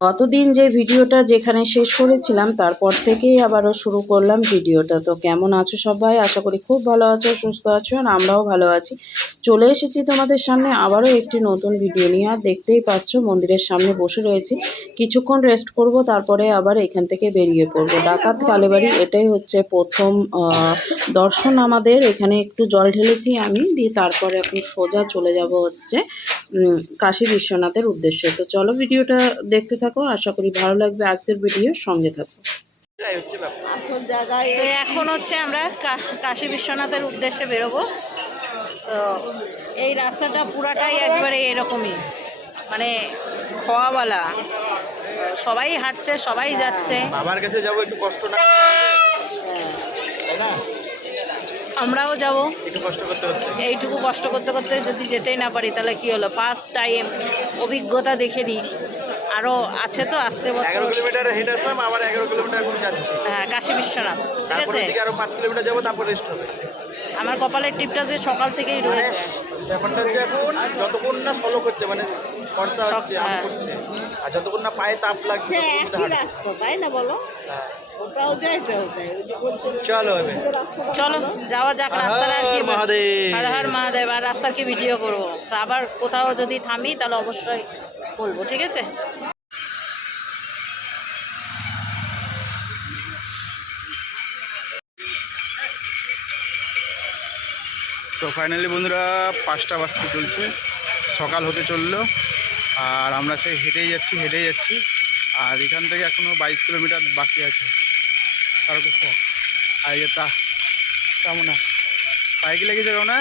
গতদিন যে ভিডিওটা যেখানে শেষ করেছিলাম তারপর থেকেই আবারও শুরু করলাম ভিডিওটা। তো কেমন আছো সবাই? আশা করি খুব ভালো আছো, সুস্থ আছো, আর আমরাও ভালো আছি। চলে এসেছি তোমাদের সামনে আবারও একটি নতুন ভিডিও নিয়ে। আর দেখতেই পাচ্ছ মন্দিরের সামনে বসে রয়েছি, কিছুক্ষণ রেস্ট করব, তারপরে আবার এখান থেকে বেরিয়ে পড়বো। ডাকাত কালীবাড়ি এটাই হচ্ছে প্রথম দর্শন আমাদের। এখানে একটু জল ঢেলেছি আমি, দিয়ে তারপরে এখন সোজা চলে যাব হচ্ছে কাশী বিশ্বনাথের উদ্দেশ্যে। তো চলো ভিডিওটা দেখতে থাকো, আশা করি ভালো লাগবে আজকের ভিডিও, সঙ্গে থাকো। তো এখন হচ্ছে আমরা কাশী বিশ্বনাথের উদ্দেশ্যে বেরোবো। তো এই রাস্তাটা পুরাটাই একবারে এরকমই, মানে খোয়াওয়ালা, সবাই হাঁটছে, সবাই যাচ্ছে। আমার কাছে যাবো, একটু কষ্ট না, আমরাও যাবো, একটু কষ্ট করতে করতে। এইটুকু কষ্ট করতে করতে যদি যেতেই না পারি তাহলে কি হলো, ফার্স্ট টাইম অভিজ্ঞতা দেখে নিই। আরও আছে তো আসতে বছর। 11 কিলোমিটার হেঁটে আসলাম, আবার 11 কিলোমিটার এখন যাচ্ছি। হ্যাঁ, কাশী বিশ্বনাথ, ঠিক আছে। আরো 5 কিলোমিটার যাবো, তারপর রেস্ট হবে। আমার কপালের টিপটা যে সকাল থেকেই রয়েছে। ব্যাপারটা হচ্ছে এখন যতক্ষণ না সলক হচ্ছে, মানে খরচা হচ্ছে, আম করছে, আর যতক্ষণ না পায়ে তাপ লাগছে রাস্তা, তাই না বলো? ওটাও যায়, চলো এবার চলো যাওয়া যাক। রাস্তার আর কি, মহাদেব, হর হর মহাদেব। আর রাস্তার কি ভিডিও করবো, তা আবার কোথাও যদি থামি তাহলে অবশ্যই বলবো, ঠিক আছে। সো ফাইনালি বন্ধুরা 5টা বাজতে চলছে, সকাল হতে চললো, আর আমরা সেই হেঁটেই যাচ্ছি। আর এখান থেকে এখনও 22 কিলোমিটার বাকি আছে তারকেশ্বর। আর এটা কেমন পায়ে কি লেগেছে না?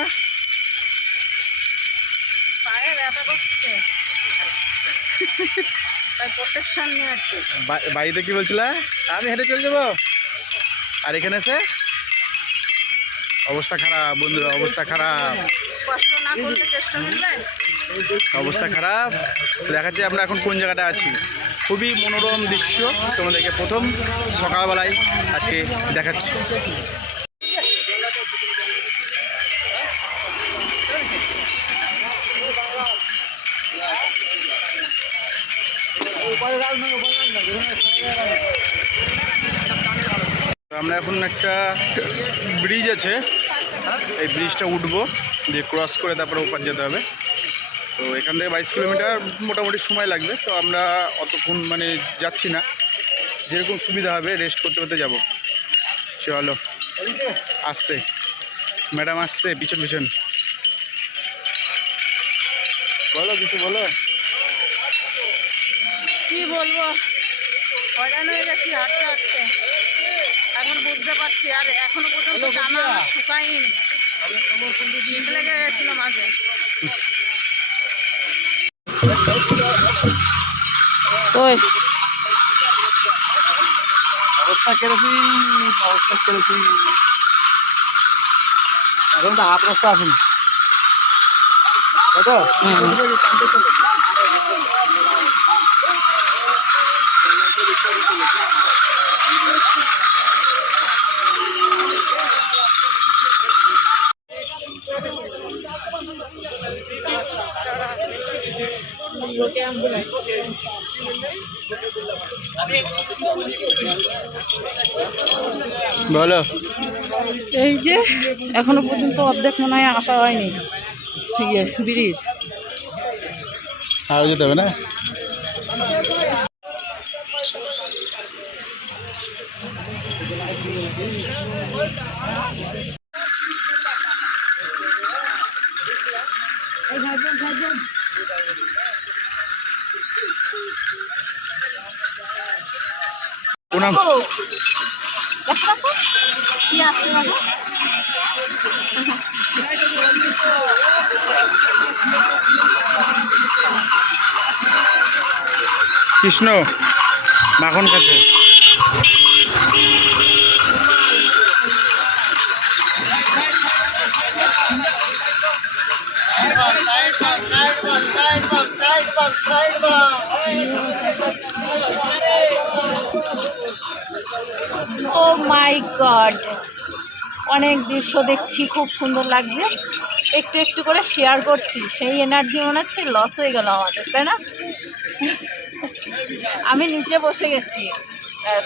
পায়ে ব্যথা করছে, তাই প্রোটেকশন নিয়ে আছি। বাড়িতে কি বলছিল, আমি হেঁটে চলে যাবো, আর এখানে এসে অবস্থা খারাপ বন্ধুরা, অবস্থা খারাপ, কষ্ট না করলে চেষ্টা মিলবে, অবস্থা খারাপ। দেখাচ্ছি আমরা এখন কোন জায়গাটা আছি, খুবই মনোরম দৃশ্য তোমাদেরকে প্রথম সকালবেলায় আজকে দেখাচ্ছি। আমরা এখন একটা ব্রিজ আছে, এই ব্রিজটা উঠবো, দিয়ে ক্রস করে তারপরে ওপার যেতে হবে। তো এখান থেকে 22 কিলোমিটার মোটামুটি সময় লাগবে। তো আমরা অতক্ষণ মানে যাচ্ছি না, যেরকম সুবিধা হবে রেস্ট করতে করতে যাবো। চলো, আসছে ম্যাডাম, আসছে পিছন পিছন। বলো, কিছু বলো। কি বলবো, হয়রান হয়ে গেছি হাঁটতে হাঁটতে, এখন বুঝতে পারছি। আর এখনো পর্যন্ত জামা আমার শুকায়নি, শীত লেগে গেছিল মাঝে। ওই অবস্থা কিরকম, এখন তো হাফ রাস্তা আসেনি, তাই তো? বলো, এই যে এখনো পর্যন্ত অর্ধেক মনে হয় আসা হয়নি, ঠিক আছে ব্রিজ। আরো যেতে হবে না? প্রণাম। কৃষ্ণ মাখন খাচ্ছে। ও মাই গড, অনেক দৃশ্য দেখছি, খুব সুন্দর লাগছে। একটু একটু করে শেয়ার করছি, সেই এনার্জি মনে হচ্ছে লস হয়ে গেল আমাদের, তাই না? আমি নিচে বসে গেছি,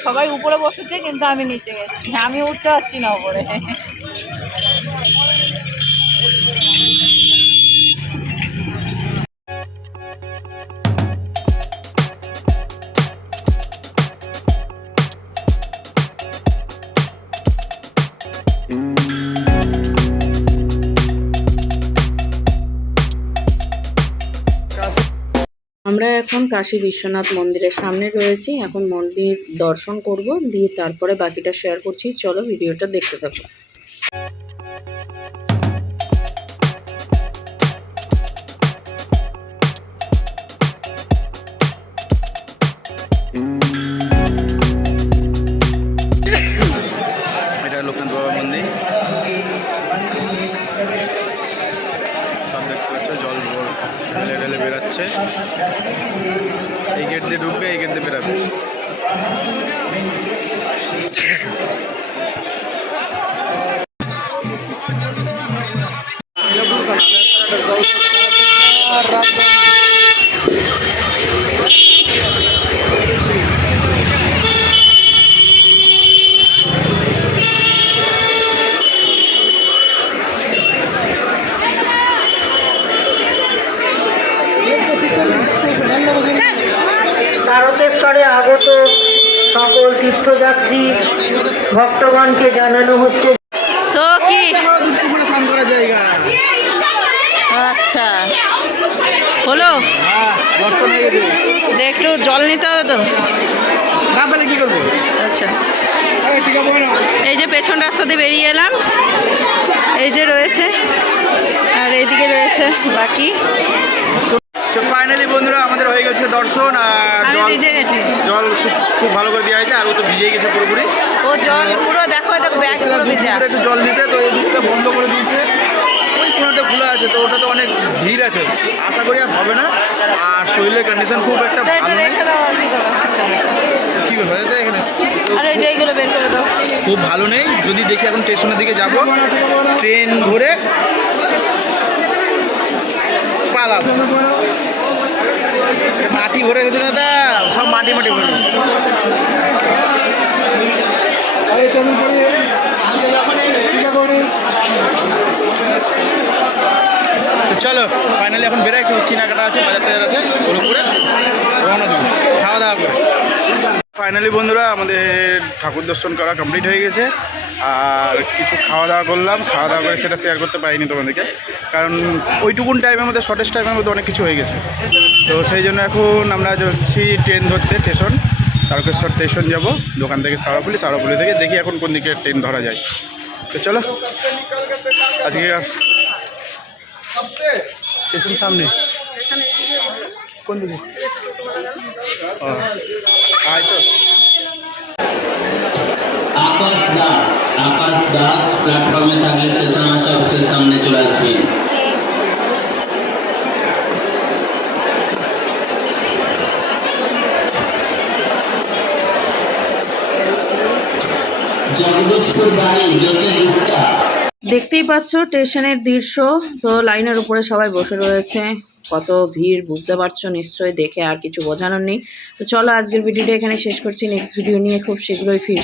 সবাই উপরে বসেছে কিন্তু আমি নিচে গেছি, আমি উঠতে পারছি না উপরে। আমরা এখন কাশী বিশ্বনাথ মন্দিরের সামনে রয়েছি। এখন মন্দির দর্শন করব, দিয়ে তারপরে বাকিটা শেয়ার করছি। চলো ভিডিওটা দেখতে থাকো। এটা লোকনাথ বাবা মন্দির, সব দেখতে পাচ্ছ জল ঢেলে ঢেলে বেরাচ্ছে। এই গেট দিয়ে ঢুকবে, এই গেট দিয়ে বেরাবে। তারকেশ্বরে আগত সকল তীর্থযাত্রী ভক্তগণকে জানানো হচ্ছে তো কি স্নান করার জায়গা, আচ্ছা হলো, দর্শন হয়ে গেছে। যে একটু জল নিতে হবে তো। না পেলে কি করবো? আচ্ছা, ঠিক আছে না। এই যে পেছন রাস্তা দিয়ে বেরিয়ে এলাম, এই যে রয়েছে, আর এইদিকে রয়েছে বাকি। তো ফাইনালি বন্ধুরা আমাদের হয়ে গেছে দর্শন, আর আমি জল ভিজে গেছি, জল খুব ভালো করে দেওয়া হয়েছে, আর ও তো ভিজেই গেছে পুরোপুরি। ও জল পুরো দেখো, দেখো ব্যাগ পুরো ভিজা। একটু জল নিতে, তো এই দিকটা বন্ধ করে দিয়েছে, ওই কোনাতে খোলা আছে, তো ওটা তো অনেক ভিড় আছে, আশা করি আর হবে না। আর শরীরের কন্ডিশন খুব একটা তো একটু ভালো নেই। রেখে দাও, আর কি করবো? কী করবো এখানে, আর ওই যে এইগুলো বের করে দাও। খুব ভালো নেই। যদি দেখি এখন স্টেশনের দিকে যাব, ট্রেন ধরে পালাবো। মাটি ভরে গেছে দাদা, সব মাটি মাটি ভরে। চলো ফাইনালি এখন বেরোয়, একটু কেনাকাটা আছে, বাজার টাজার আছে, ওর উপরে রওনা দেবো খাওয়া দাওয়া করে। ফাইনালি বন্ধুরা আমাদের ঠাকুর দর্শন করা কমপ্লিট হয়ে গেছে, আর কিছু খাওয়া দাওয়া করলাম। খাওয়া দাওয়া করে সেটা শেয়ার করতে পারিনি তোমাদেরকে, কারণ ওইটুকুন টাইমের মধ্যে, শর্টেস্ট টাইমের মধ্যে অনেক কিছু হয়ে গেছে। তো সেই জন্য এখন আমরা যাচ্ছি ট্রেন ধরতে, স্টেশন তারকেশ্বর স্টেশন যাব, দোকান থেকে সারাপুলি, সারাপুলি থেকে দেখি এখন কোন দিকে ট্রেন ধরা যায়। তো চলো, আজকে আর স্টেশন সামনে কোন দিকে, ও আয় তো। आकाश दास प्लेटफॉर्म में आगे स्टेशन मास्टर ऑफिस सामने चले আসবেন। জগদীশপুর বাড়ি জ্যোতির্গুপ্তা। দেখতেই পাচ্ছ স্টেশনের দৃশ্য। তো লাইনের উপরে সবাই বসে রয়েছে, কত ভিড় বুঝতে পারছো নিশ্চয়ই, দেখে আর কিছু বোঝানোর নেই। তো চলো আজকের ভিডিওটা এখানে শেষ করছি, নেক্সট ভিডিও নিয়ে খুব শীঘ্রই ফির।